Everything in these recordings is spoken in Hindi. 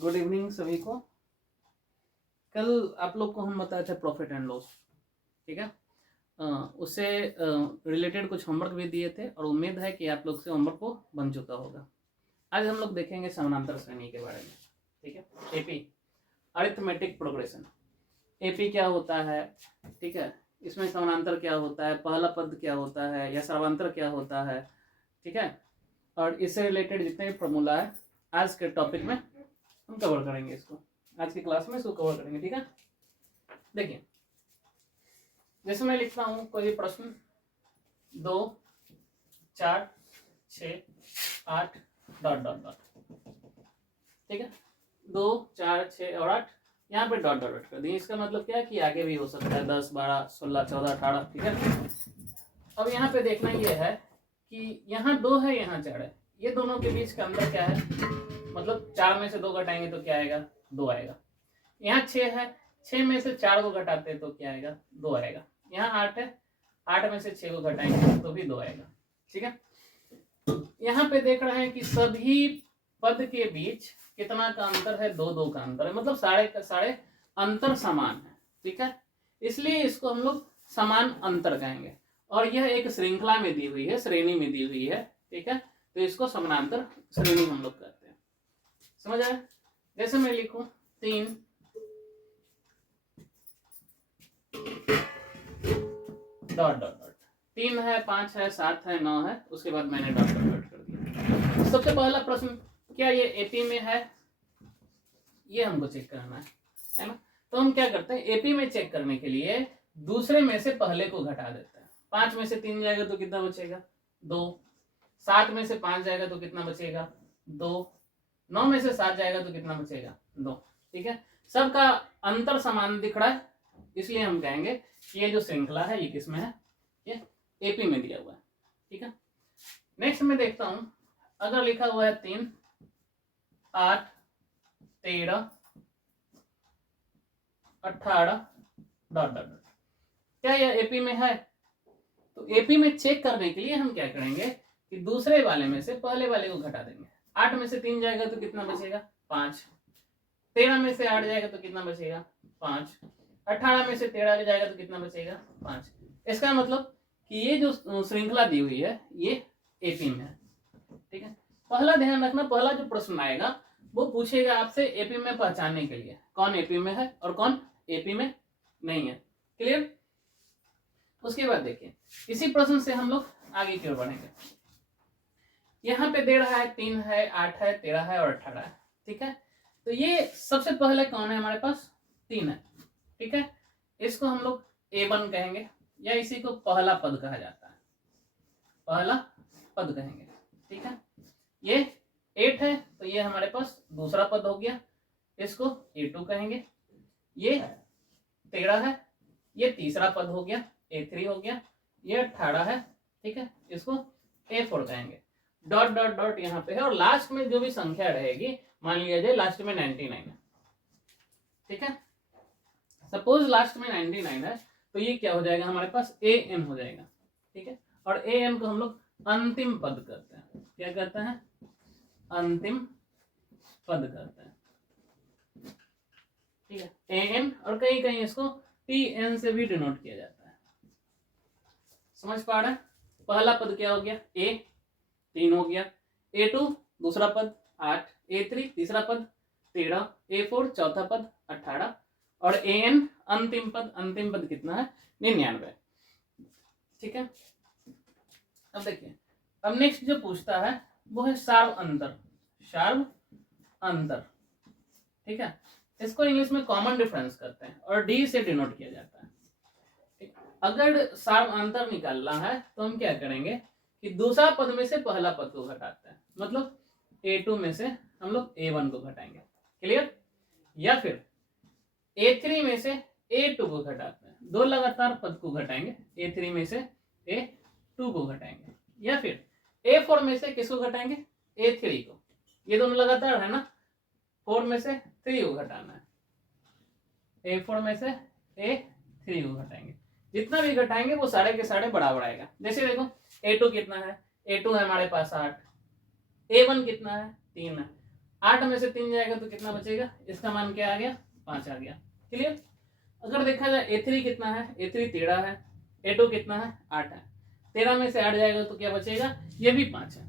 गुड इवनिंग सभी को। कल आप लोग को हम बताए थे प्रॉफिट एंड लॉस, ठीक है। उससे रिलेटेड कुछ होमवर्क भी दिए थे और उम्मीद है कि आप लोग से होमवर्क को बन चुका होगा। आज हम लोग देखेंगे समानांतर श्रेणी के बारे में, ठीक है। एपी अरिथमेटिक प्रोग्रेशन, एपी क्या होता है, ठीक है। इसमें समानांतर क्या होता है, पहला पद क्या होता है या सर्वांतर क्या होता है, ठीक है। और इससे रिलेटेड जितने भी फॉर्मूला है आज के टॉपिक में हम कवर करेंगे, इसको आज की क्लास में इसको कवर करेंगे, ठीक है। देखिए, जैसे मैं लिखता हूं कोई भी प्रश्न 2 4 6 8 डॉट डॉट डॉट, ठीक है। 2 4 6 और 8 यहाँ पे डॉट डॉट कर दिए। इसका मतलब क्या है कि आगे भी हो सकता है 10 12 16 14 18, ठीक है। अब यहाँ पे देखना ये है कि यहाँ 2 है, यहाँ 4 है, ये दोनों के बीच का अंतर क्या है, मतलब 4 में से 2 घटाएंगे तो क्या आएगा, 2 आएगा। यहाँ 6 है, 6 में से 4 को घटाते तो क्या आएगा, 2 आएगा। यहाँ 8 है, 8 में से 6 को घटाएंगे तो भी 2 आएगा, ठीक है। यहाँ पे देख रहे हैं कि सभी पद के बीच कितना का अंतर है, 2 2 का अंतर है, मतलब सारे का सारे अंतर समान है, ठीक है। इसलिए इसको हम लोग समान अंतर कहेंगे और यह एक श्रृंखला में दी हुई है, श्रेणी में दी हुई है, ठीक है। तो इसको समानांतर श्रेणी हम लोग कहते हैं, समझ आया। जैसे मैं लिखूं 3 डॉट डॉट डॉट, 3 है, 5 है, 7 है, 9 है, उसके बाद मैंने डॉट डॉट डॉट कर दिया। सबसे पहला प्रश्न, क्या ये एपी में है, ये हमको चेक करना है ना। तो हम क्या करते हैं, एपी में चेक करने के लिए दूसरे में से पहले को घटा देते हैं। 5 में से 3 जाएगा तो कितना बचेगा, 2। 7 में से 5 जाएगा तो कितना बचेगा, 2। 9 में से 7 जाएगा तो कितना बचेगा, 2, ठीक है। सबका अंतर समान दिख रहा है, इसलिए हम कहेंगे कि ये जो श्रृंखला है ये किसमें है, ये एपी में दिया हुआ है, ठीक है। नेक्स्ट में देखता हूं, अगर लिखा हुआ है 3 8 13 18 डॉट डॉट, क्या यह एपी में है। तो एपी में चेक करने के लिए हम क्या करेंगे कि दूसरे वाले में से पहले वाले को घटा देंगे। 8 में से 3 जाएगा तो कितना बचेगा, 5। 13 में से 8 जाएगा तो कितना बचेगा, 5। 18 में से 13 जाएगा तो कितना बचेगा, 5। इसका मतलब कि ये जो श्रृंखला दी हुई है ये एपी में है, ठीक है। पहला ध्यान रखना, पहला जो प्रश्न आएगा वो पूछेगा आपसे एपी में पहचानने के लिए कौन एपी में है और कौन एपी में नहीं है, क्लियर। उसके बाद देखिए, इसी प्रश्न से हम लोग आगे की ओर बढ़ेंगे। यहाँ पे दे रहा है 3 है, 8 है, 13 है और 18 है, ठीक है। तो ये सबसे पहले कौन है हमारे पास, 3 है, ठीक है। इसको हम लोग A1 कहेंगे या इसी को पहला पद कहा जाता है, पहला पद कहेंगे, ठीक है। ये 8 है तो ये हमारे पास दूसरा पद हो गया, इसको A2 कहेंगे। ये 13 है, ये तीसरा पद हो गया, A3 हो गया। ये 18 है, ठीक है, इसको A4 कहेंगे। डॉट डॉट डॉट यहाँ पे है और लास्ट में जो भी संख्या रहेगी, मान लिया जाए लास्ट में 99 है, ठीक है। सपोज लास्ट में 99 है तो ये क्या हो जाएगा हमारे पास, AN हो जाएगा, ठीक है। और AN को हम लोग अंतिम पद कहते हैं, क्या कहते हैं, अंतिम पद कहते हैं, ठीक है। AN और कहीं कहीं इसको TN से भी डिनोट किया जाता है, समझ पा रहे हैं। पहला पद क्या हो गया, A 3 हो गया, A2 दूसरा पद 8, A3 तीसरा पद 13, A4 चौथा पद 18 और AN अंतिम पद, अंतिम पद कितना है, 99, ठीक है। अब देखिए, अब नेक्स्ट जो पूछता है वो है सार्व अंतर, सार्व अंतर, ठीक है। इसको इंग्लिश में कॉमन डिफरेंस करते हैं और D से डिनोट किया जाता है, ठीक। अगर सार्व अंतर निकालना है तो हम क्या करेंगे कि दूसरा पद में से पहला पद को घटाते हैं, मतलब A2 में से हम लोग A1 को घटाएंगे, क्लियर। या फिर A3 में से A2 को घटाते हैं, 2 लगातार पद को घटाएंगे, A3 में से A2 को घटाएंगे। या फिर A4 में से किसको घटाएंगे, A3 को, ये दोनों लगातार है ना, 4 में से 3 को घटाना है, A4 में से A3 को घटाएंगे। जितना भी घटाएंगे वो सारे के सारे बराबर आएगा। जैसे देखो A2 कितना है, A2 है हमारे पास 8, A1 कितना है, 3 है, 8 में से 3 जाएगा तो कितना बचेगा, इसका मान क्या आ गया, 5 आ गया। क्लियर। अगर देखा जाए A3 कितना है, A3 13 है, A2 कितना है, 8 है। 13 में से 8 जाएगा तो क्या बचेगा, ये भी 5 है।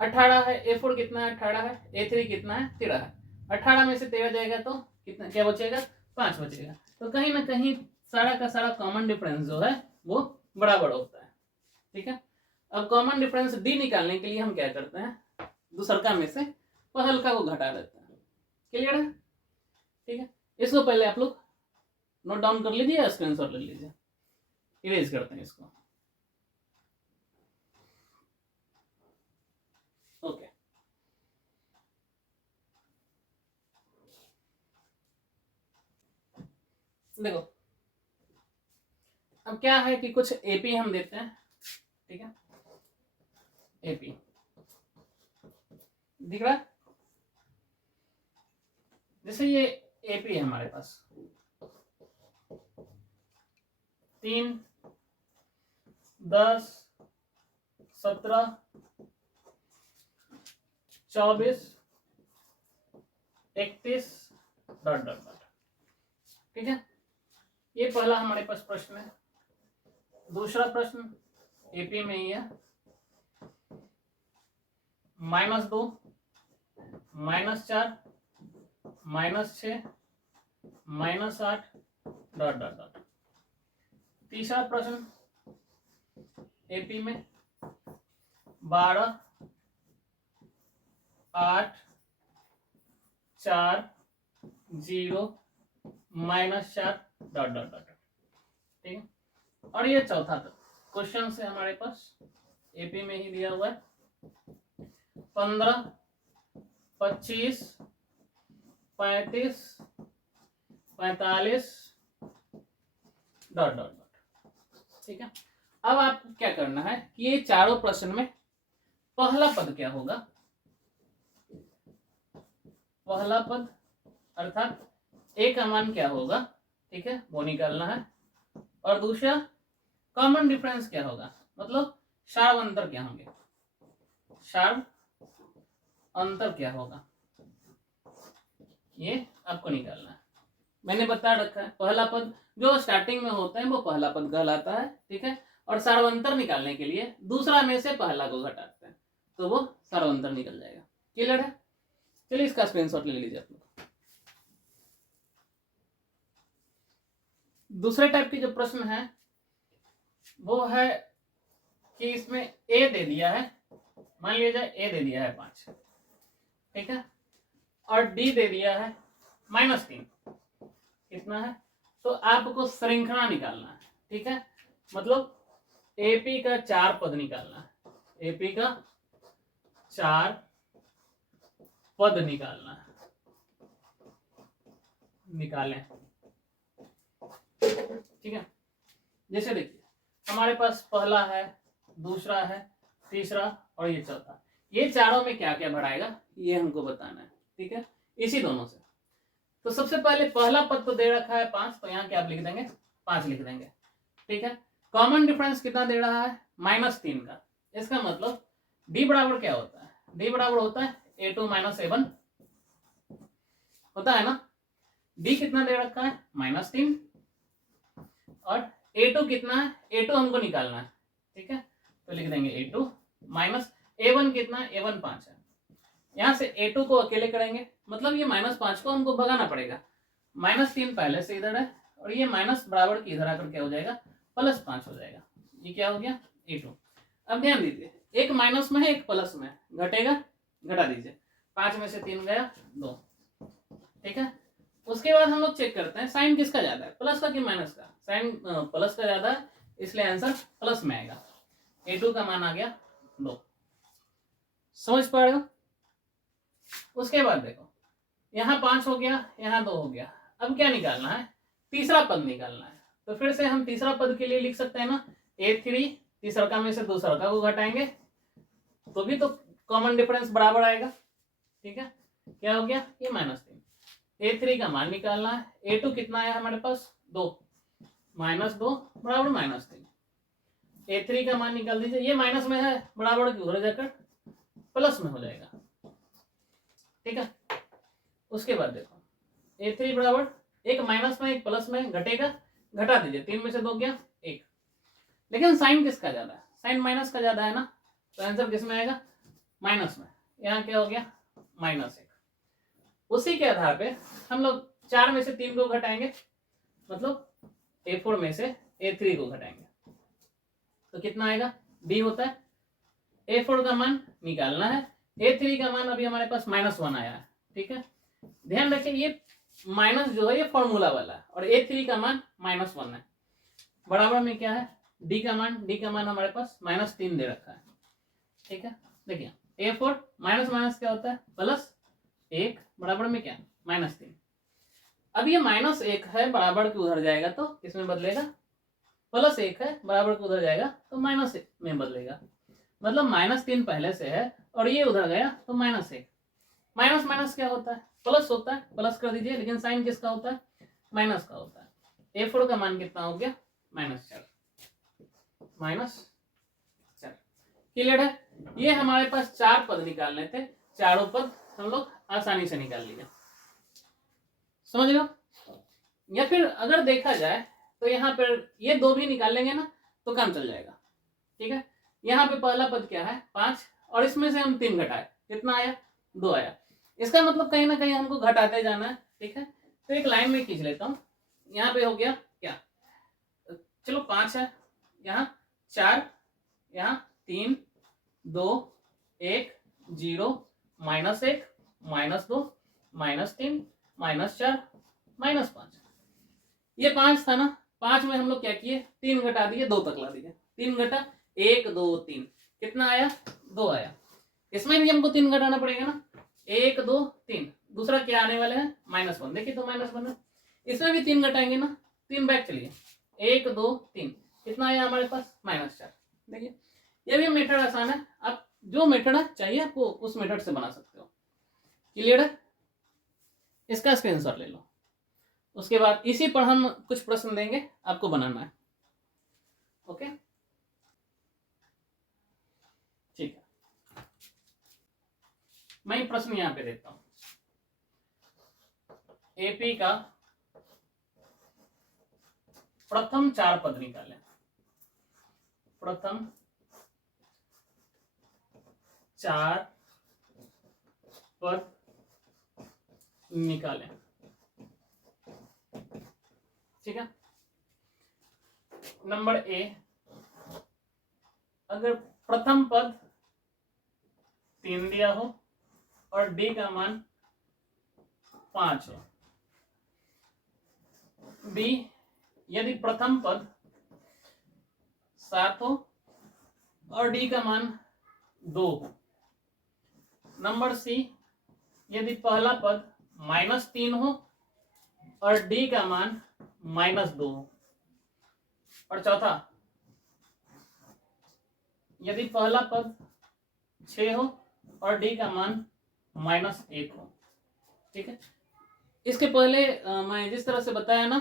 18 है, A4 कितना है, 18 है, A3 कितना है, 13 है। 18 में से 13 जाएगा तो कितना, क्या बचेगा, 5 बचेगा। तो कहीं ना कहीं सारा का सारा कॉमन डिफरेंस जो है वो बराबर होता है। ठीक है। अब कॉमन डिफरेंस डी निकालने के लिए हम क्या करते हैं, दूसरका में से पहलका को घटा देते हैं। क्लियर है। ठीक है, इसको पहले आप लोग नोट डाउन कर लीजिए, स्क्रीनशॉट ले लीजिए। इरेज करते हैं इसको। ओके, देखो अब क्या है कि कुछ एपी हम देते हैं। ठीक है, एपी दिख रहा है, जैसे ये एपी है हमारे पास 3, 10, 17, 24, 31 डॉट डॉट डॉट। ठीक है, ये पहला हमारे पास प्रश्न है। दूसरा प्रश्न एपी में ही है, -2, -4, -6, -8 डॉट डॉट डॉट। तीसरा प्रश्न एपी में 12, 8, 4, 0, -4 डॉट डॉट डॉट। ठीक है, और ये चौथा क्वेश्चन से हमारे पास एपी में ही दिया हुआ है 15, 25, 35, 45 डॉट डॉट डॉट। ठीक है, अब आपको क्या करना है कि ये चारों प्रश्न में पहला पद क्या होगा, पहला पद अर्थात ए का मान क्या होगा, ठीक है, वो निकालना है। और दूसरा कॉमन डिफरेंस क्या होगा, मतलब सार अंतर क्या होंगे, सार अंतर क्या होगा, ये आपको निकालना है। मैंने बता रखा है पहला पद जो स्टार्टिंग में होता है वो पहला पद कहलाता है। ठीक है, और सार्वंतर निकालने के लिए दूसरा में से पहला को घटाते हैं तो वो सार्वंतर निकल जाएगा। क्लियर है। चलिए इसका स्क्रीनशॉट ले लीजिए आप लोग। दूसरे टाइप की जो प्रश्न है वो है कि इसमें ए दे दिया है, मान लीजिए ए दे दिया है 5, ठीक है, और डी दे दिया है -3, कितना है, तो आपको श्रृंखला निकालना है। ठीक है, मतलब एपी का 4 पद निकालना है, एपी का 4 पद निकालना है, निकालें। ठीक है, जैसे देखिए हमारे पास पहला है, दूसरा है, तीसरा और ये चौथा, ये चारों में क्या क्या बढ़ाएगा ये हमको बताना है। ठीक है, इसी दोनों से। तो सबसे पहले पहला पद तो दे रखा है 5, तो यहाँ क्या आप लिख देंगे, 5 लिख देंगे। ठीक है, कॉमन डिफरेंस कितना दे रहा है, -3 का। इसका मतलब डी बराबर क्या होता है, डी बराबर होता है A2 - A1 होता है ना। डी कितना दे रखा है, -3, और A2 कितना है, A2 हमको निकालना है। ठीक है, तो लिख देंगे A2 माइनस A1 कितना, A1 5 है। यहाँ से A2 को अकेले करेंगे, मतलब ये -5 को हमको भगाना पड़ेगा। -3 पहले से इधर है और ये माइनस बराबर की इधर आकर क्या हो जाएगा, +5 हो जाएगा। ये क्या हो गया, A2। अब ध्यान दीजिए, एक माइनस में है एक प्लस में, घटेगा, घटा दीजिए। 5 में से 3 गया 2। ठीक है, उसके बाद हम लोग चेक करते हैं साइन किसका ज्यादा है, प्लस का कि माइनस का। साइन प्लस का ज्यादा है इसलिए आंसर प्लस में आएगा। A2 का मान आ गया 2। समझ पा रहे हो। उसके बाद देखो यहाँ 5 हो गया, यहाँ 2 हो गया। अब क्या निकालना है, तीसरा पद निकालना है। तो फिर से हम तीसरा पद के लिए लिख सकते हैं ना, A3 तीसरा का में से दूसरा का को घटाएंगे तो भी तो कॉमन डिफरेंस बराबर आएगा। ठीक है, क्या हो गया, ये -3। A3 का मान निकालना है, A2 कितना है हमारे पास 2, -2 बराबर -3। A3 का मान निकाल दीजिए, ये माइनस में है बराबर की उधर जाकर प्लस में हो जाएगा। ठीक है। उसके बाद देखो A3 बराबर एक माइनस में एक प्लस में घटेगा, घटा दीजिए, 3 में से 2 गया 1, लेकिन साइन किसका ज्यादा है, साइन माइनस का ज्यादा है ना, तो आंसर किस में आएगा, माइनस में। यहाँ क्या हो गया -1। उसी के आधार पे हम लोग 4 में से 3 को घटाएंगे, मतलब A4 में से A3 को घटाएंगे, तो कितना आएगा, D होता है। A4 का मान निकालना है, A3 का मान अभी हमारे पास -1 आया है, ठीक है। ध्यान रखें ये माइनस जो है ये फॉर्मूला वाला है और A3 का मान -1 है, बराबर में क्या है D का मान हमारे पास -3 दे रखा है, ठीक है। देखिए A4 माइनस क्या होता है, +1 बराबर में क्या -3। अब ये -1 है बराबर के उधर जाएगा तो किसमें बदलेगा, +1 है बराबर के उधर जाएगा तो -1 में बदलेगा, मतलब -3 पहले से है और ये उधर गया तो -1। माइनस क्या होता है, प्लस होता है, प्लस कर दीजिए, लेकिन साइन किसका होता है, माइनस का होता है। A4 का मान कितना हो गया, -4। क्लियर है। ये हमारे पास 4 पद निकालने थे, चारों पद हम लोग आसानी से निकाल लिए, समझ लो। या फिर अगर देखा जाए तो यहाँ पर ये 2 भी निकाल लेंगे ना तो काम चल जाएगा, ठीक है। यहाँ पे पहला पद क्या है 5 और इसमें से हम 3 घटाए, कितना आया 2 आया, इसका मतलब कहीं ना कहीं हमको घटाते जाना है, ठीक है। तो एक लाइन में खींच लेता हूँ, यहाँ पे हो गया क्या, चलो 5 है, यहाँ 4, यहाँ 3, 2, 1, 0, -1, -2, -3, -4, -5। ये 5 था ना, 5 में हम लोग क्या किए, 3 घटा दिए, 2 तक ला दिए, 3 घटा 1, 2, 3, कितना आया 2 आया। इसमें भी हमको 3 घटाना पड़ेगा ना, 1, 2, 3, दूसरा क्या आने वाला है -1, देखिए तो -1 है, इसमें भी 3 घटाएंगे ना, 3 बैक चलिए, 1, 2, 3, कितना आया हमारे पास -4। देखिए ये भी मेथड आसान है, आप जो मेथड चाहिए आपको उस मेथड से बना सकते हो। क्लियर है, इसका स्क्रीनशॉट ले लो, उसके बाद इसी पर हम कुछ प्रश्न देंगे, आपको बनाना है, ओके ठीक है। मैं प्रश्न यहां पे देता हूं, एपी का प्रथम 4 पद निकालें, प्रथम 4 पद निकालें, ठीक है। नंबर ए, अगर प्रथम पद 3 दिया हो और डी का मान 5 हो, बी यदि प्रथम पद 7 हो और डी का मान 2 हो, नंबर सी यदि पहला पद -3 हो और डी का मान -2 हो, और चौथा यदि पहला पद 6 हो और डी का मान -1 हो, ठीक है। इसके पहले मैं जिस तरह से बताया ना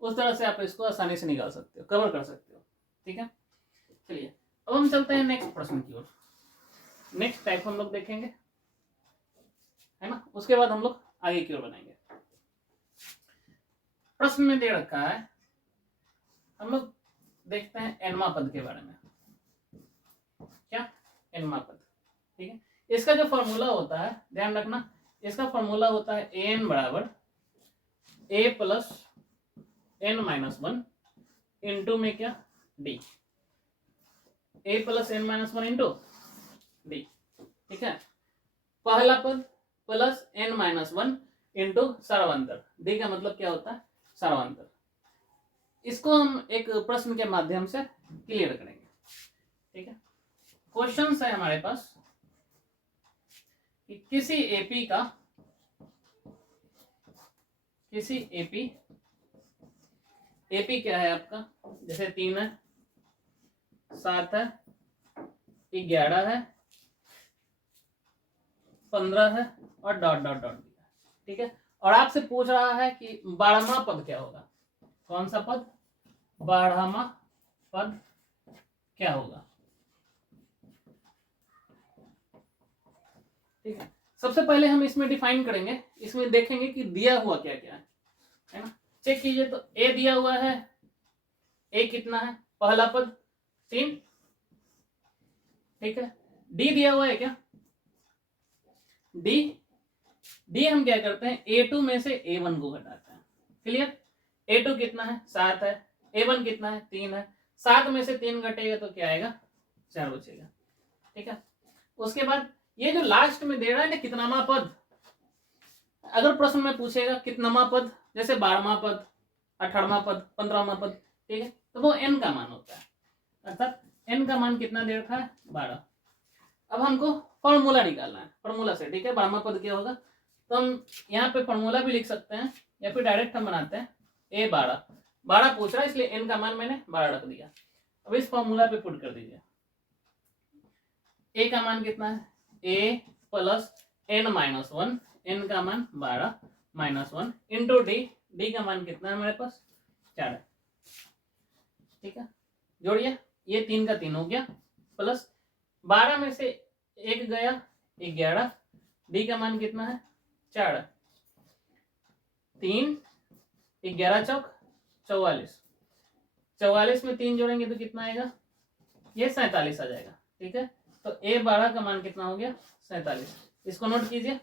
उस तरह से आप इसको आसानी से निकाल सकते हो, कवर कर सकते हो, ठीक है। चलिए अब हम चलते हैं नेक्स्ट प्रश्न की ओर, नेक्स्ट टाइप हम लोग देखेंगे, है ना, उसके बाद हम लोग आगे की ओर बनाएंगे। प्रश्न में दे रखा है, हम लोग देखते हैं एनमा पद के बारे में, क्या एनमा पद, ठीक है। इसका जो फॉर्मूला होता है ध्यान रखना, इसका फॉर्मूला होता है an बराबर a प्लस n-1 इंटू में क्या d, a plus n-1 into d, ठीक है। पहला पद प्लस n-1 इंटू सर्वांतर, d का मतलब क्या होता है सर्वांतर। इसको हम एक प्रश्न के माध्यम से क्लियर करेंगे, ठीक है। क्वेश्चन है हमारे पास कि किसी एपी क्या है आपका, जैसे 3 है, 7 है, 11 है, 15 है और डॉट डॉट डॉट दिया, ठीक है। और आपसे पूछ रहा है कि 12वां पद क्या होगा, कौन सा पद, 12वां पद क्या होगा, ठीक है। सबसे पहले हम इसमें डिफाइन करेंगे, इसमें देखेंगे कि दिया हुआ क्या क्या है ना। चेक कीजिए तो ए दिया हुआ है, ए कितना है, पहला पद 3, ठीक है। डी दिया हुआ है क्या, डी हम क्या करते हैं, A2 में से A1 को घटाते हैं। क्लियर, A2 कितना है 7 है, A1 कितना है 3 है, 7 में से 3 घटेगा तो क्या आएगा 4 बचेगा, ठीक है। उसके बाद ये जो लास्ट में दे रहा है ना कितनामा पद, अगर प्रश्न में पूछेगा कितनामा पद, जैसे 12वां पद, 18वां पद, 15वां पद, ठीक है, तो वो n का मान होता है, अर्थात n का मान कितना दे रखा है 12। अब हमको फॉर्मूला निकालना है, फॉर्मूला से, ठीक है। 12वां पद क्या होगा, तो हम यहाँ पे फॉर्मूला भी लिख सकते हैं या फिर डायरेक्ट हम बनाते हैं A 12 पूछ रहा है इसलिए n का मान मैंने 12 रख दिया। अब इस फॉर्मूला पे पुट कर दीजिए, A का मान कितना है, A प्लस n-1, n का मान 12 -1 इंटू डी का मान कितना है हमारे पास 4 है, ठीक है। जोड़िए, ये 3 का 3 हो गया, प्लस 12 में से 1 गया 11, डी का मान कितना है 4, 3 11 चौक 44, 44 में 3 जोड़ेंगे तो कितना आएगा, ये 47 आ जाएगा, ठीक है। तो A 12 का मान कितना हो गया 47, इसको नोट कीजिए।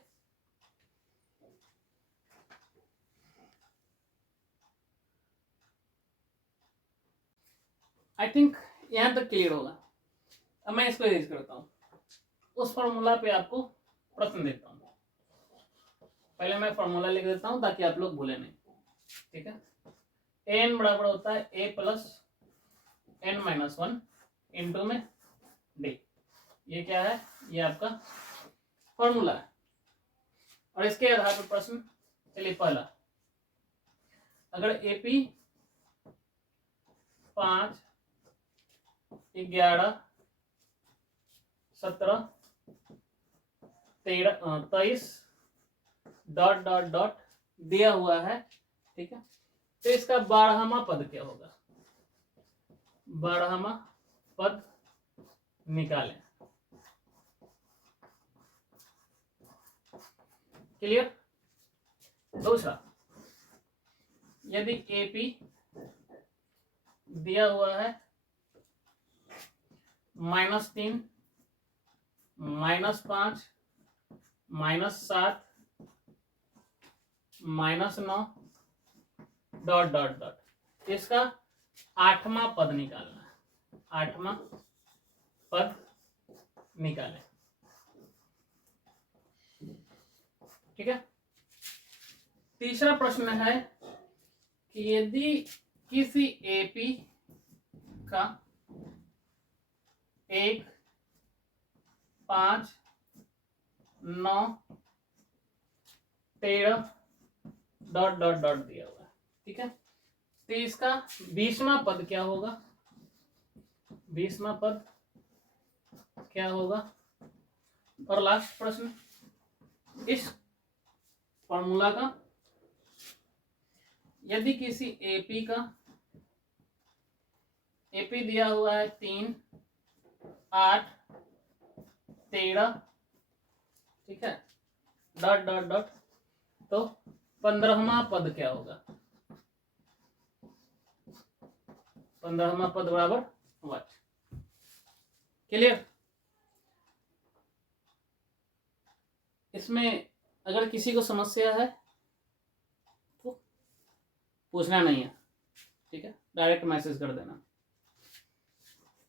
आई थिंक यहां तक क्लियर होगा। अब मैं इसको इरेज करता हूं, उस फॉर्मूला पे आपको प्रश्न देता हूं। पहले मैं फॉर्मूला लिख देता हूं ताकि आप लोग भूले नहीं, ठीक है। एन बराबर होता है A प्लस n-1 इंटू में डी, ये क्या है, ये आपका फॉर्मूला है। और इसके आधार पर प्रश्न, चलिए पहला, अगर AP 5 11 17 13 23 डॉट डॉट डॉट दिया हुआ है, ठीक है, तो इसका 12वां पद क्या होगा, 12वां पद निकालें। क्लियर। दूसरा, यदि AP दिया हुआ है -3 -5 -7 -9 डॉट डॉट डॉट, इसका 8वां पद निकालना है, 8वां पद निकालें, ठीक है। तीसरा प्रश्न है कि यदि किसी AP का 1 5 9 13 डॉट डॉट डॉट दिया हुआ है, ठीक है, तो इसका 20वां पद क्या होगा, 20वां पद क्या होगा। और लास्ट प्रश्न, इस फॉर्मूला का यदि किसी AP का, AP दिया हुआ है 3 8 13, ठीक है, डॉट डॉट डॉट, तो 15वां पद क्या होगा, 15वां पद बराबर व्हाट। क्लियर। इसमें अगर किसी को समस्या है तो पूछना नहीं है, ठीक है, डायरेक्ट मैसेज कर देना।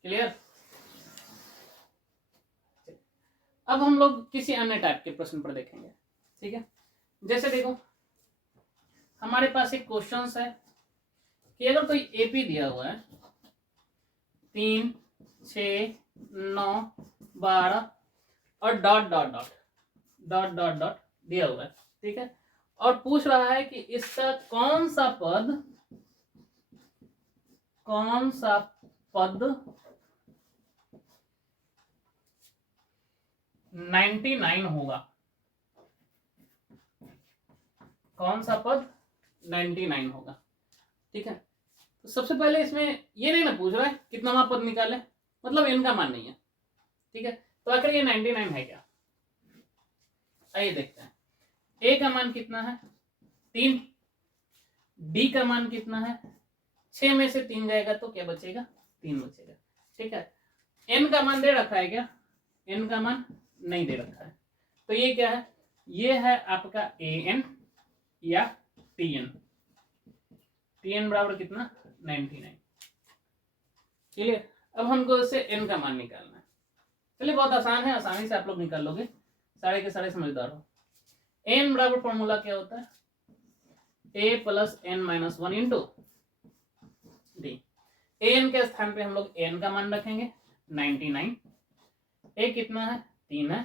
क्लियर। अब हम लोग किसी अन्य टाइप के प्रश्न पर देखेंगे, ठीक है। जैसे देखो, हमारे पास एक क्वेश्चन है कि अगर कोई AP दिया हुआ है 3 6 9 12 और dot dot dot dot dot dot दिया हुआ है, ठीक है, और पूछ रहा है कि इसका कौन सा पद 99 होगा, कौन सा पद 99 होगा, ठीक है। तो सबसे पहले इसमें ये नहीं ना पूछ रहा है कितनावां पद निकाले, मतलब n का मान नहीं है, ठीक है, तो आखिर ये 99 है क्या, आइए देखते हैं, ए का मान कितना है 3, डी का मान कितना है 6 में से 3 जाएगा तो क्या बचेगा 3 बचेगा। ठीक है, एन का मान दे रखा है क्या, एन का मान नहीं दे रखा है, तो ये क्या है, ये है आपका ए एन या टी एन। टी एन बराबर कितना 99। क्लियर, अब हमको इससे एन का मान निकालना है। चलिए बहुत आसान है, आसानी से आप लोग निकाल लोगे, सारे के सारे समझदार हो। एन बराबर फॉर्मूला क्या होता है, A plus N minus 1 into D. N के स्थान पे हम लोग एन का मान रखेंगे 99, ए कितना है 3 है,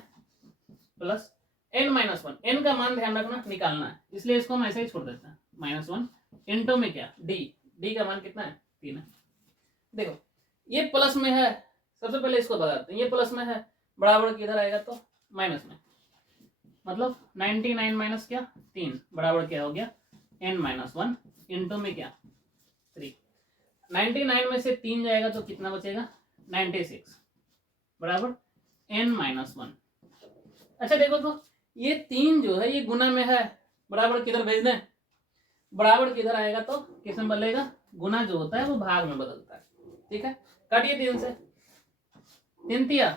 प्लस एन माइनस 1, एन का मान ध्यान रखना निकालना है, इसलिए इसको हम ऐसे ही छोड़ देते हैं -1 इंटू में क्या डी, डी का मान कितना है 3 है। देखो ये प्लस में है, सबसे पहले इसको बताते हैं, ये प्लस में है, बराबर किधर आएगा तो माइनस में, मतलब 99 माइनस क्या 3 बराबर क्या हो गया n माइनस 1 इंटू में क्या 3। 99 में से 3 जाएगा तो कितना बचेगा 96 बराबर n माइनस 1। अच्छा देखो तो ये 3 जो है ये गुना में है, बराबर किधर भेज दें, बराबर किधर आएगा तो किस में बदलेगा, गुना जो होता है वो भाग में बदलता है। ठीक है, काटिए 3 से, 3 तिया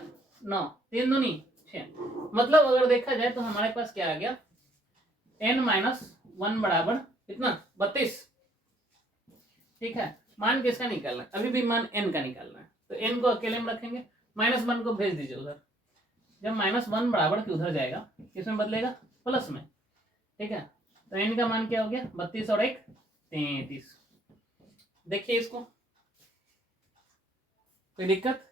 9, 3 दूनी 6, मतलब अगर देखा जाए तो हमारे पास क्या आ गया n माइनस 1 बराबर कितना 32। ठीक है, मान किसका निकालना है, अभी भी मान n का निकालना है, तो n को अकेले में रखेंगे, -1 को भेज दीजिए उधर, जब -1 बराबर की उधर जाएगा किसमें बदलेगा प्लस में। ठीक है, तो n का मान क्या हो गया 32 और 1 33। देखिए इसको, कोई दिक्कत,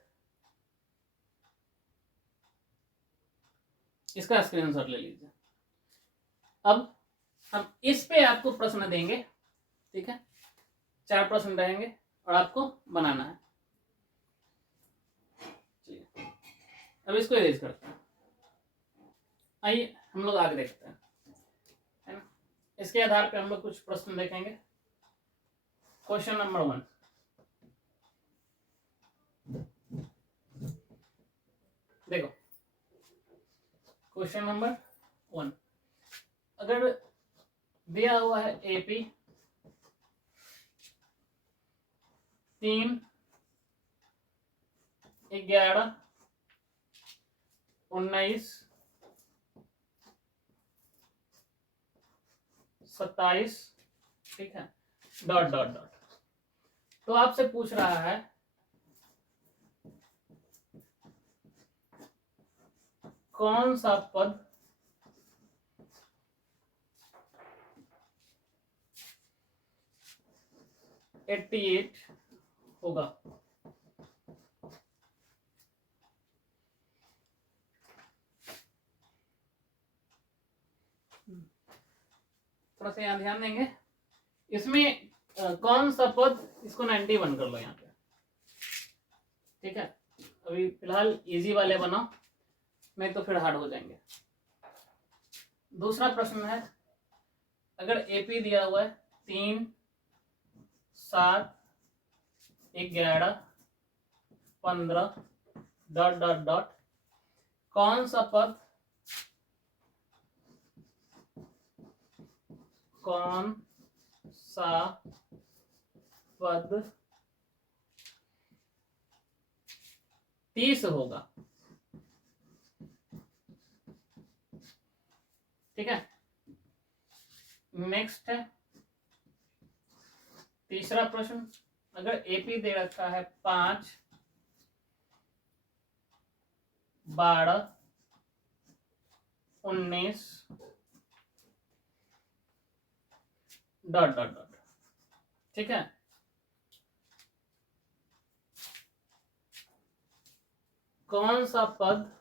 इसका स्क्रीनशॉट ले लीजिए। अब हम इस पे आपको प्रश्न देंगे, ठीक है 4 प्रश्न रहेंगे और आपको बनाना है। चलिए अब इसको इरेज करते हैं, आइए हम लोग आगे देखते हैं, है ना। इसके आधार पे हम लोग कुछ प्रश्न देखेंगे। क्वेश्चन नंबर 1, देखो क्वेश्चन नंबर 1, अगर दिया हुआ है एपी 3 11 19 27, ठीक है डॉट डॉट डॉट, तो आपसे पूछ रहा है कौन सा पद एट्टी 88 होगा। थोड़ा सा यहाँ ध्यान देंगे, इसमें कौन सा पद, इसको 91 कर लो यहाँ पे। ठीक है, अभी फिलहाल इजी वाले बनाओ, नहीं तो फिर हार्ड हो जाएंगे। दूसरा प्रश्न है, अगर एपी दिया हुआ है 3 7 11 15 डॉट डॉट डॉट, कौन सा पद 30 होगा। ठीक है, नेक्स्ट है तीसरा प्रश्न, अगर एपी दे रखा है 5 12 19 डॉट डॉट डॉट, ठीक है कौन सा पद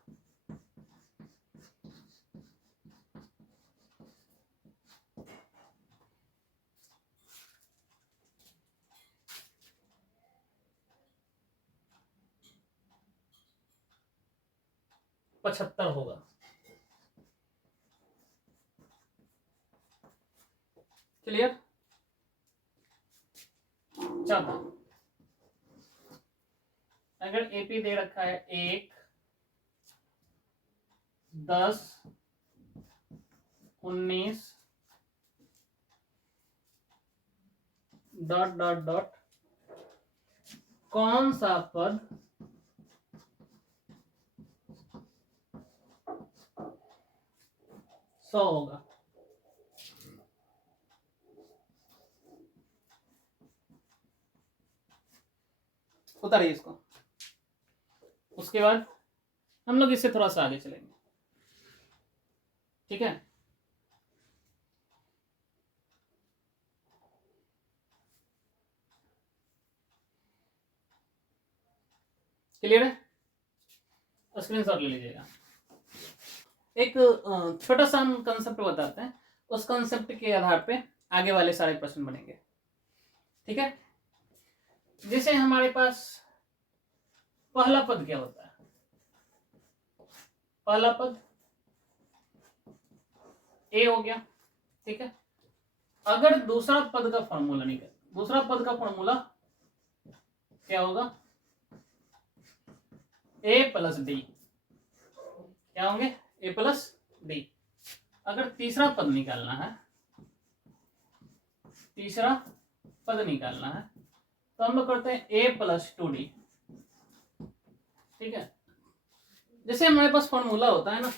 75 होगा। क्लियर, चौथा, अगर एपी दे रखा है 1 10 19 डॉट डॉट डॉट कौन सा पद सौ होगा। उतारिए इसको। उसके बाद हम लोग इससे थोड़ा सा आगे चलेंगे, ठीक है। क्लियर है? स्क्रीनशॉट ले लीजिएगा। एक छोटा सा हम कंसेप्ट बताते हैं, उस कंसेप्ट के आधार पे आगे वाले सारे प्रश्न बनेंगे, ठीक है। जैसे हमारे पास पहला पद क्या होता है? पहला पद ए हो गया, ठीक है। अगर दूसरा पद का फॉर्मूला निकल, दूसरा पद का फॉर्मूला क्या होगा? ए प्लस डी। क्या होंगे? ए प्लस डी। अगर तीसरा पद निकालना है, तीसरा पद निकालना है तो हम लोग करते हैं ए प्लस 2d, ठीक है। जैसे हमारे पास फॉर्मूला होता है ना,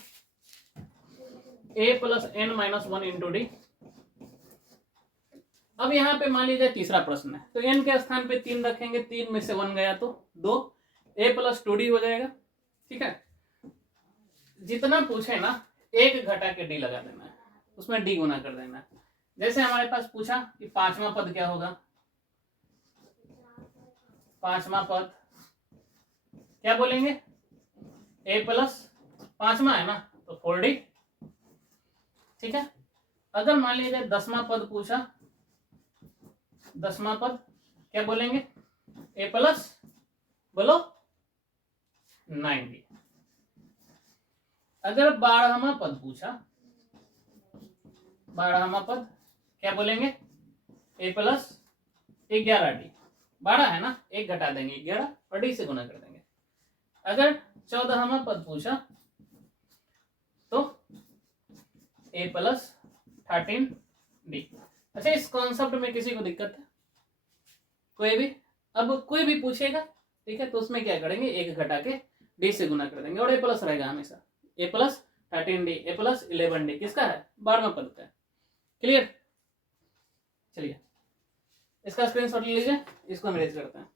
A plus N minus 1 into D. अब यहाँ पे मान लीजिए तीसरा प्रश्न है, तो एन के स्थान पे 3 रखेंगे, 3 में से 1 गया तो 2, ए प्लस 2d हो जाएगा, ठीक है। जितना पूछे ना, एक घटा के डी लगा देना है, उसमें डी गुना कर देना है। जैसे हमारे पास पूछा कि पांचवा पद क्या होगा, पांचवा पद क्या बोलेंगे? ए प्लस पांचवा है ना तो 4d, ठीक है। अगर मान लीजिए 10वां पद पूछा, 10वां पद क्या बोलेंगे? ए प्लस बोलो 9d। अगर 12वां पद पूछा, 12वां पद क्या बोलेंगे? ए प्लस 11d। 12 है ना, एक घटा देंगे 11 और डी से गुना कर देंगे। अगर 14वां पद पूछा तो ए प्लस 13d। अच्छा, इस कॉन्सेप्ट में किसी को दिक्कत है? कोई भी? अब कोई भी पूछेगा, ठीक है, तो उसमें क्या करेंगे? एक घटा के डी से गुना कर देंगे और ए प्लस रहेगा हमेशा। ए प्लस 13d, ए प्लस 11d किसका है? 12वां पद का है। क्लियर? चलिए इसका स्क्रीनशॉट ले लीजिए, इसको हम रेज करते हैं।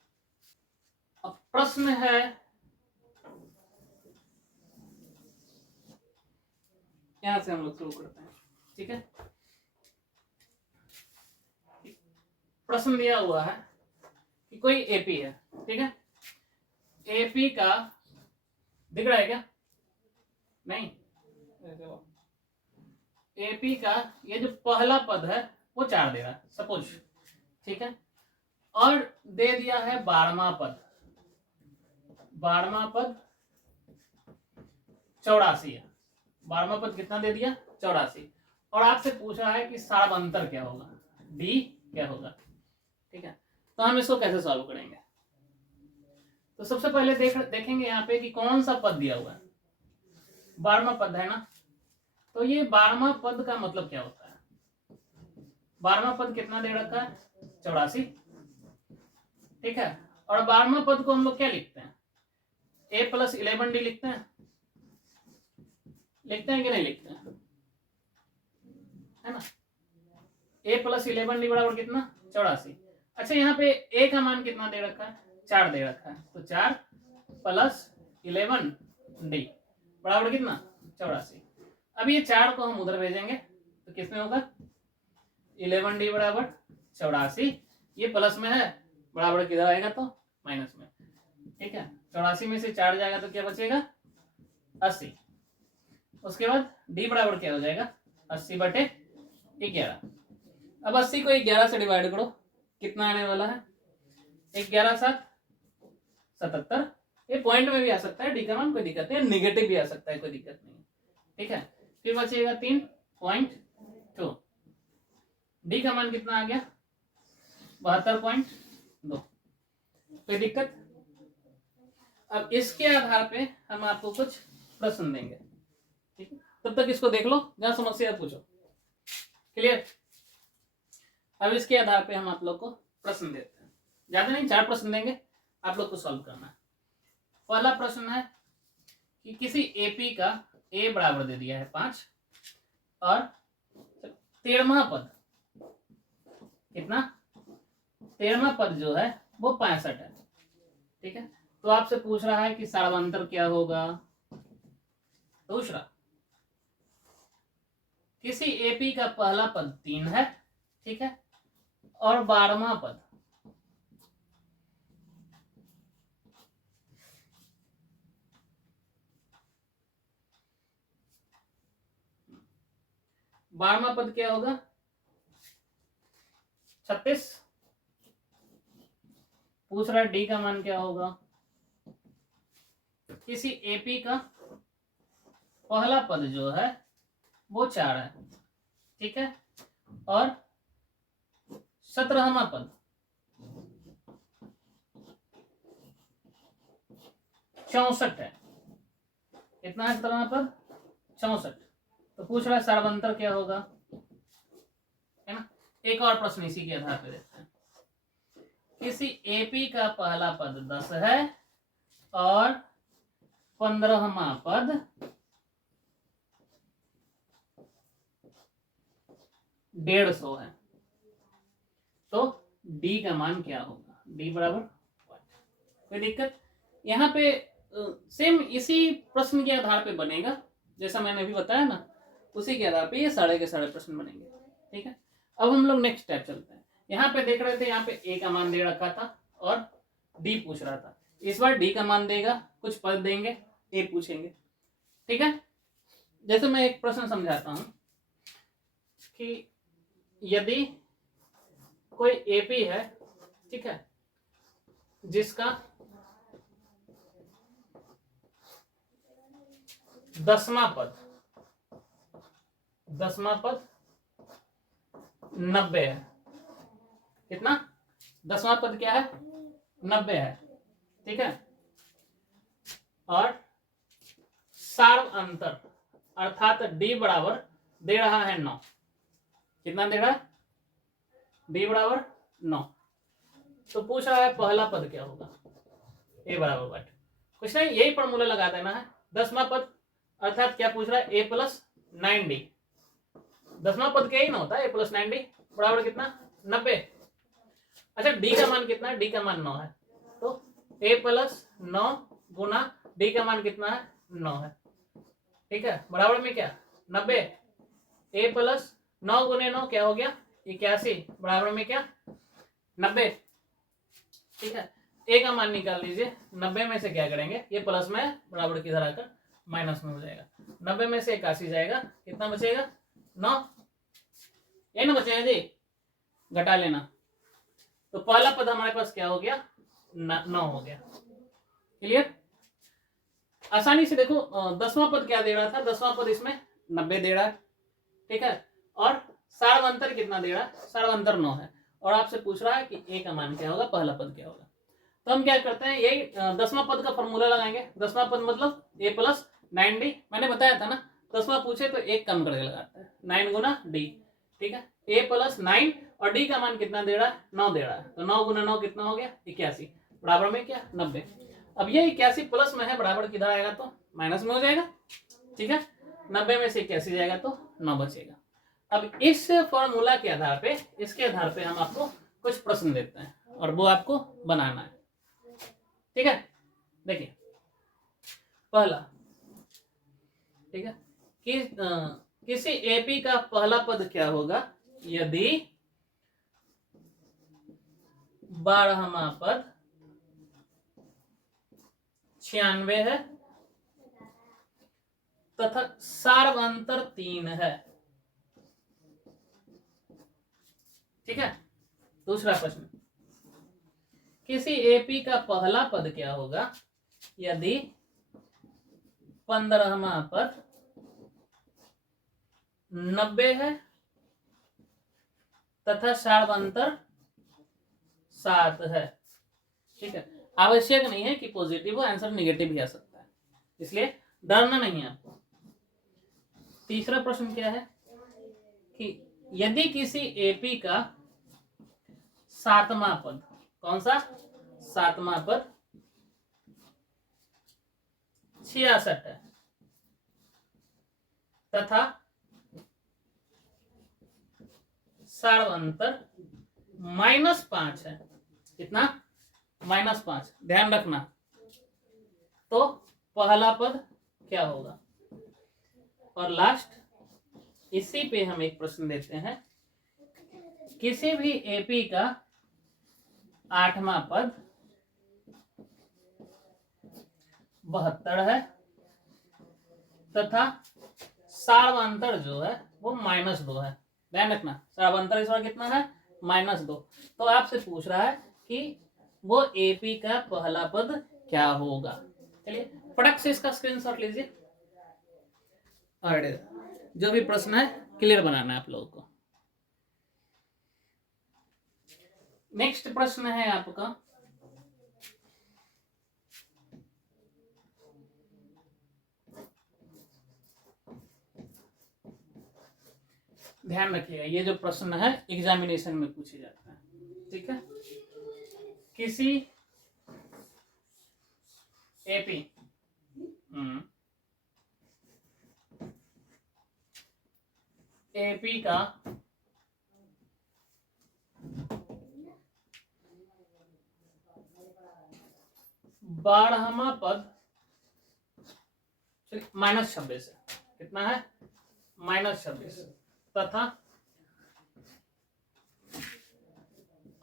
अब प्रश्न है, यहां से हम लोग शुरू करते हैं, ठीक है। प्रश्न दिया हुआ है कि कोई एपी है, ठीक है। एपी का दिख रहा है क्या? नहीं। एपी का ये जो पहला पद है वो 4 दे रहा है सपोज, ठीक है। और दे दिया है 12वां पद, 12वां पद 84 है। 12वां पद कितना दे दिया? 84। और आपसे पूछा है कि सारांतर क्या होगा, डी क्या होगा, ठीक है। तो हम इसको कैसे सॉल्व करेंगे? तो सबसे पहले देखेंगे यहाँ पे कि कौन सा पद दिया हुआ है। 12वां पद है ना, तो ये 12वां पद का मतलब क्या होता है? 12वां पद कितना दे रखा है? 84, ठीक है। और 12वां पद को हम लोग क्या लिखते हैं? ए प्लस 11d लिखते हैं, लिखते हैं कि नहीं लिखते हैं? है ना। ए प्लस 11d बराबर कितना? 84। अच्छा, यहाँ पे ए का मान कितना दे रखा है? 4 दे रखा है, तो 4 प्लस 11d बराबर कितना? 84। अब ये 4 को हम उधर भेजेंगे तो किसमें होगा? 11d बराबर 84, ये प्लस में है, बराबर किधर आएगा तो माइनस में, ठीक है। 84 में से 4 जाएगा तो क्या बचेगा? 80। उसके बाद d बराबर क्या हो जाएगा? 80/11। अब 80 को 11 से डिवाइड करो, कितना आने वाला है? 11 7 77। ये पॉइंट में भी आ सकता है, डी का मान कोई दिक्कत नहीं, निगेटिव भी आ सकता है, कोई दिक्कत नहीं, ठीक है। फिर बचेगा 3.2। डी का मान कितना आ गया? 72.2। कोई दिक्कत? अब इसके आधार पे हम आपको कुछ प्रश्न देंगे, ठीक है। तब तक इसको देख लो, जहां समस्या पूछो। क्लियर। अब इसके आधार पे हम आप लोग को प्रश्न देते हैं, ज्यादा नहीं 4 प्रश्न देंगे, आप लोग को सॉल्व करना है। पहला प्रश्न है कि किसी एपी का ए बराबर दे दिया है 5 और 13वां पद कितना, 13वां पद जो है वो 65 है, ठीक है। तो आपसे पूछ रहा है कि सार्वंतर क्या होगा। दूसरा, किसी एपी का पहला पद 3 है, ठीक है, और 12वां पद 12वां पद क्या होगा 36। पूछ रहा है डी का मान क्या होगा। किसी एपी का पहला पद जो है वो 4 है, ठीक है, और 17वां पद 64 है। कितना है 17वां पद 64। तो पूछ रहा है सार्वंतर क्या होगा, है ना। एक और प्रश्न इसी के आधार पर देखते हैं। किसी एपी का पहला पद 10 है और 15वां पद 150 है, तो डी का मान क्या होगा। डी बराबर, कोई दिक्कत यहाँ पे सेम इसी प्रश्न के आधार पे बनेगा, जैसा मैंने अभी बताया ना, उसी के आधार पे ये सारे के सारे प्रश्न बनेंगे, ठीक है। अब हम लोग नेक्स्ट स्टेप चलते हैं। यहाँ पे देख रहे थे, यहाँ पे ए का मान दे रखा था और डी पूछ रहा था। इस बार डी का मान देगा, कुछ पद देंगे, ए पूछेंगे, ठीक है। जैसे मैं एक प्रश्न समझाता हूं कि यदि कोई एपी है, ठीक है, जिसका 10वां पद 90 है। कितना, 10वां पद क्या है 90 है, ठीक है, और सार्वअंतर अर्थात डी बराबर दे रहा है 9। कितना दे रहा है, डी बराबर 9। तो पूछ रहा है पहला पद क्या होगा, ए बराबर बट कुछ नहीं, यही फॉर्मूला लगा देना है। 10वां पद अर्थात क्या पूछ रहा है, ए प्लस 9डी। 10वां पद क्या ही ना होता है, ए प्लस 9डी बराबर कितना 90। अच्छा, डी का मान कितना है, डी का मान 9 है, तो ए प्लस 9 गुना डी का मान कितना है 9 है, ठीक है, बराबर में क्या 90। ए प्लस 9 गुने 9 क्या हो गया 81, बराबर में क्या 90, ठीक है। ए का मान निकाल लीजिए, 90 में से क्या करेंगे, ये प्लस में बराबर किधर आकर माइनस में हो जाएगा। 90 में से 81 जाएगा, कितना बचेगा 9, यही ना बचेगा जी, घटा लेना। तो पहला पद हमारे पास क्या हो गया 9 हो गया। क्लियर, आसानी से देखो। 10वां पद क्या दे रहा था, 10वां पद इसमें 90 दे रहा है, ठीक है, और सार्वअंतर कितना दे रहा है, सार्वअंतर 9 है, और आपसे पूछ रहा है कि ए का मान क्या होगा, पहला पद क्या होगा। तो हम क्या करते हैं, यही 10वां पद का फॉर्मूला लगाएंगे। 10वां पद मतलब ए प्लस 9डी, मैंने बताया था ना, 10वां पूछे तो एक कम करके लगाते हैं, 9 गुना डी, ठीक है, ए प्लस 9 और डी का मान कितना दे रहा है 9 दे रहा है, तो 9 गुना 9 कितना हो गया 81, बराबर में क्या 90। अब ये 81 प्लस में है, बराबर किधर आएगा तो माइनस में हो जाएगा, ठीक है, 90 में से 81 जाएगा तो 9 बचेगा। अब इस फॉर्मूला के आधार पे, इसके आधार पे हम आपको कुछ प्रश्न देते हैं और वो आपको बनाना है, ठीक है। देखिए पहला, ठीक है, किसी एपी का पहला पद क्या होगा यदि 12वां पद 96 है तथा सार्वअंतर 3 है, ठीक है। दूसरा प्रश्न, किसी एपी का पहला पद क्या होगा यदि 15वां पद 90 है तथा सार्वअंतर 7 है, ठीक है। आवश्यक नहीं है कि पॉजिटिव हो, आंसर निगेटिव भी आ सकता है, इसलिए डरना नहीं है आपको। तीसरा प्रश्न क्या है कि यदि किसी एपी का सातवां पद, कौन सा सातवां पद 66 है तथा सार्वंतर -5 है, कितना -5, ध्यान रखना, तो पहला पद क्या होगा। और लास्ट इसी पे हम एक प्रश्न देते हैं, किसी भी एपी का 8वां पद 72 है तथा सार्वंतर जो है वो -2 है। ध्यान रखना, सार्वंतर इस बार कितना है -2। तो आपसे पूछ रहा है कि वो एपी का पहला पद क्या होगा। चलिए फटक से इसका स्क्रीनशॉट लीजिए और जो भी प्रश्न है क्लियर बनाना है आप लोगों को। नेक्स्ट प्रश्न है आपका, ध्यान रखिएगा ये जो प्रश्न है एग्जामिनेशन में पूछे जाते हैं, ठीक है। किसी एपी एपी का 12वां पद -26 है, कितना है -26 तथा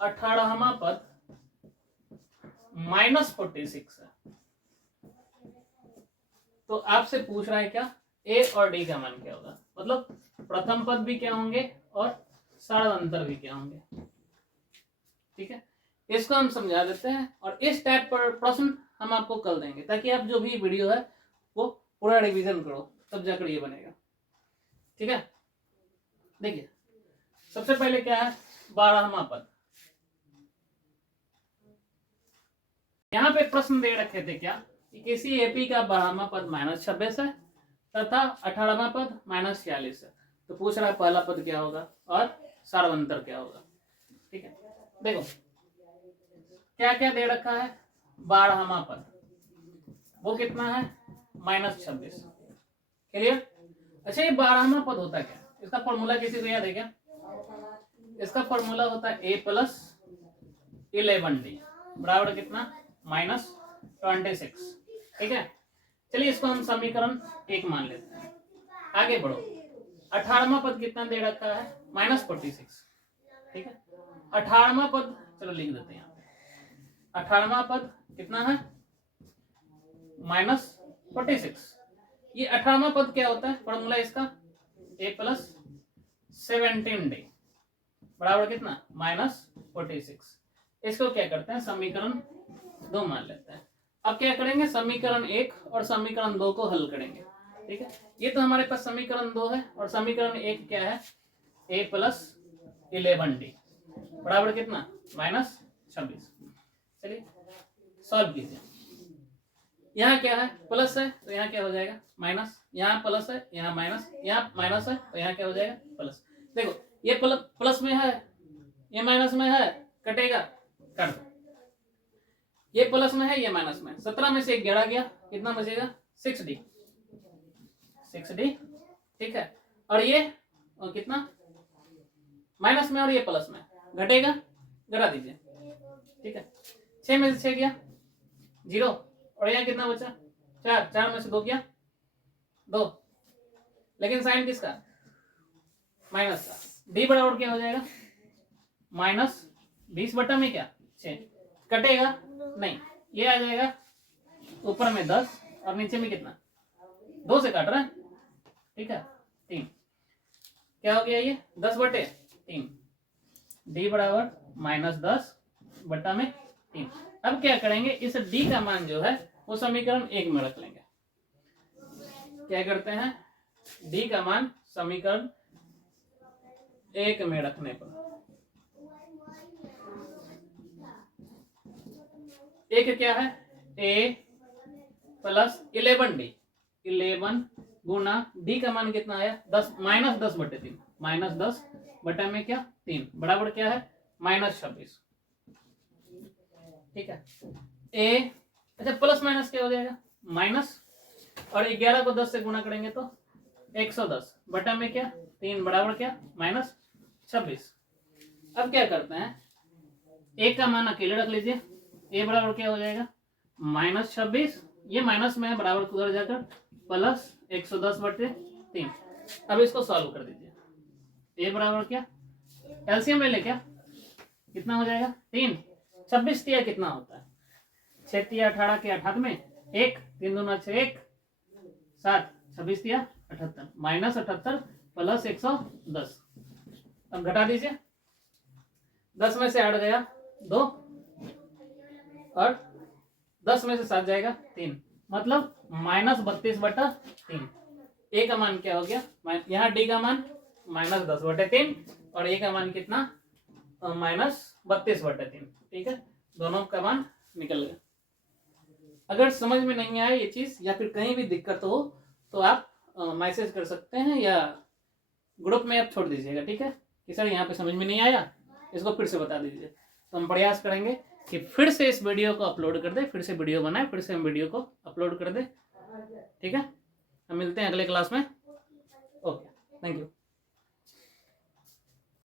18वां पद -46 है। तो आपसे पूछ रहा है क्या, ए और डी का मान क्या होगा, मतलब प्रथम पद भी क्या होंगे और सार्वंतर भी क्या होंगे, ठीक है। इसको हम समझा देते हैं और इस टाइप पर प्रश्न हम आपको कल देंगे, ताकि आप जो भी वीडियो है वो पूरा रिवीजन करो, तब जाकर ये बनेगा, ठीक है। देखिए सबसे पहले क्या है 12वां पद, यहाँ पे प्रश्न दे रखे थे क्या कि किसी एपी का 12वां पद -26 है तथा 18वां पद -46 है। तो पूछ रहा है पहला पद क्या होगा और सार्वंतर क्या होगा, ठीक है। देखो क्या क्या दे रखा है, 12वां पद वो कितना है -26, क्लियर। अच्छा ये 12वां पद होता क्या, इसका फॉर्मूला किसी को याद है क्या, इसका फॉर्मूला होता है a + 11d बराबर कितना -26, ठीक है। चलिए इसको हम समीकरण 1 मान लेते हैं। आगे बढ़ो, 18वां पद कितना दे रखा है -46, ठीक है। 18वां पद चलो लिख देते हैं यहाँ पे, 18वां पद कितना है -46। ये 18वां पद क्या होता है, फॉर्मूला इसका a + 17d बराबर कितना -46। इसको क्या करते हैं समीकरण 2 मान लेते हैं। अब क्या करेंगे, समीकरण 1 और समीकरण 2 को हल करेंगे, ठीक है। ये तो हमारे पास समीकरण 2 है और समीकरण 1 क्या है a + 11d बराबर कितना -26। चलिए सॉल्व कीजिए। यहाँ क्या है प्लस है तो यहाँ क्या हो जाएगा माइनस, यहाँ प्लस है यहाँ माइनस, यहाँ माइनस है तो यहाँ क्या हो जाएगा प्लस। देखो ये प्लस में है ये माइनस में है, कटेगा कर दो, ये प्लस में है ये माइनस में, 17 में से 1 गिरा गया, कितना बचेगा 6d, 6d, ठीक है। और ये और कितना माइनस में और ये प्लस में, घटेगा घटा दीजिए, ठीक है। 6 में से 6 गया 0 और यहाँ कितना बचा 4, 4 में से 2 गया 2, लेकिन साइन किसका माइनस का, डी बराबर क्या हो जाएगा -20 बटा में क्या 6, कटेगा नहीं, ये आ जाएगा ऊपर में 10 और नीचे में कितना 2 से काट रहा है, ठीक है 3, क्या हो गया ये 10/3, डी बराबर -10 बटा में 3। अब क्या करेंगे, इस डी का मान जो है वो समीकरण 1 में रख लेंगे। क्या करते हैं, डी का मान समीकरण 1 में रखने पर एक क्या है a + 11d गुना डी का मान कितना आया 10 -10/3 -10 में क्या 3 बराबर क्या है -26। ठीक है ए अच्छा प्लस माइनस क्या हो जाएगा माइनस और 11 को 10 से गुना करेंगे तो 110 बटा में क्या 3 बराबर क्या -26। अब क्या करते हैं ए का मान अकेले रख लीजिए ए बराबर क्या हो जाएगा -26 ये माइनस में है बराबर उधर जाकर प्लस 110/3। अब इसको सॉल्व कर दीजिए ए बराबर क्या एलसीएम ले ले क्या कितना हो जाएगा 3 26 तिया कितना होता है 6 तिया 18 के 18 में 1 3 दूना 6 1 7 26 तिया 78 -78 प्लस 110। अब घटा दीजिए 10 में से 8 गया 2 और 10 में से 7 जाएगा 3 मतलब -32/3। ए का मान क्या हो गया यहाँ डी का मान -10/3 और ए का मान कितना -32/3। ठीक है दोनों का मान निकल गया। अगर समझ में नहीं आया ये चीज या फिर कहीं भी दिक्कत हो तो आप मैसेज कर सकते हैं या ग्रुप में आप छोड़ दीजिएगा। ठीक है कि सर यहाँ पे समझ में नहीं आया इसको फिर से बता दीजिए तो हम प्रयास करेंगे कि फिर से इस वीडियो को अपलोड कर दे फिर से वीडियो बनाए फिर से हम वीडियो को अपलोड कर दे। ठीक है हम मिलते हैं अगले क्लास में। Okay thank you.